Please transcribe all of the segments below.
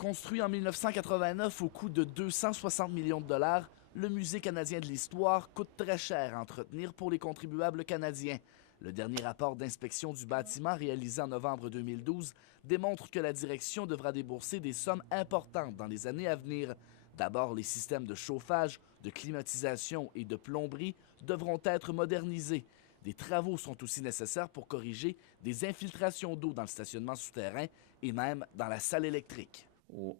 Construit en 1989 au coût de 260 millions de dollars, le Musée canadien de l'histoire coûte très cher à entretenir pour les contribuables canadiens. Le dernier rapport d'inspection du bâtiment réalisé en novembre 2012 démontre que la direction devra débourser des sommes importantes dans les années à venir. D'abord, les systèmes de chauffage, de climatisation et de plomberie devront être modernisés. Des travaux sont aussi nécessaires pour corriger des infiltrations d'eau dans le stationnement souterrain et même dans la salle électrique.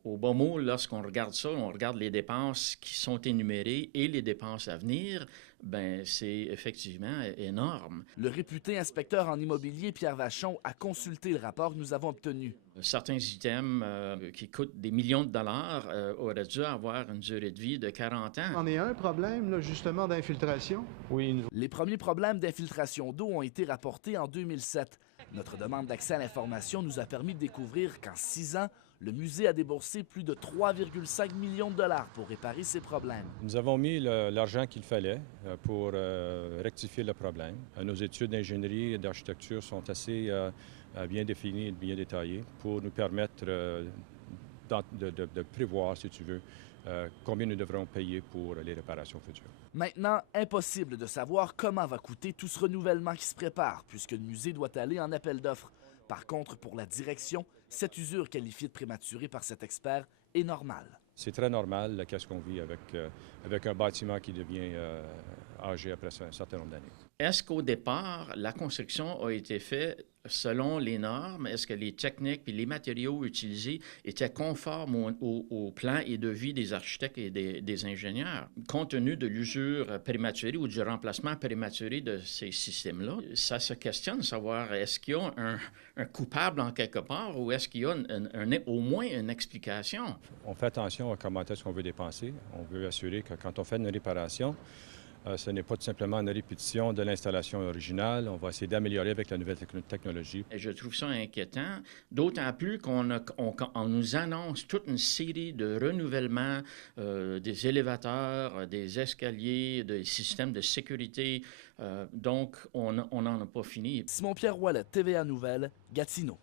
Au bas mot, lorsqu'on regarde ça, on regarde les dépenses qui sont énumérées et les dépenses à venir, ben c'est effectivement énorme. Le réputé inspecteur en immobilier Pierre Vachon a consulté le rapport que nous avons obtenu. Certains items qui coûtent des millions de dollars auraient dû avoir une durée de vie de 40 ans. On est un problème, là, justement, d'infiltration. Oui. Les premiers problèmes d'infiltration d'eau ont été rapportés en 2007. Notre demande d'accès à l'information nous a permis de découvrir qu'en 6 ans, le musée a déboursé plus de 3,5 millions de dollars pour réparer ces problèmes. Nous avons mis l'argent qu'il fallait pour rectifier le problème. Nos études d'ingénierie et d'architecture sont assez bien définies et bien détaillées pour nous permettre de prévoir, si tu veux, combien nous devrons payer pour les réparations futures. Maintenant, impossible de savoir comment va coûter tout ce renouvellement qui se prépare, puisque le musée doit aller en appel d'offres. Par contre, pour la direction, cette usure qualifiée de prématurée par cet expert est normale. C'est très normal qu'est-ce qu'on vit avec un bâtiment qui devient âgé après un certain nombre d'années. Est-ce qu'au départ, la construction a été faite selon les normes? Est-ce que les techniques et les matériaux utilisés étaient conformes au plan et devis des architectes et des ingénieurs? Compte tenu de l'usure prématurée ou du remplacement prématuré de ces systèmes-là, ça se questionne de savoir est-ce qu'il y a un coupable en quelque part ou est-ce qu'il y a au moins une explication? On fait attention à comment est-ce qu'on veut dépenser. On veut assurer que quand on fait une réparation, ce n'est pas tout simplement une répétition de l'installation originale. On va essayer d'améliorer avec la nouvelle technologie. Et je trouve ça inquiétant, d'autant plus qu'on nous annonce toute une série de renouvellements des élévateurs, des escaliers, des systèmes de sécurité. Donc, on n'en a pas fini. Simon-Pierre Ouellet, TVA Nouvelles, Gatineau.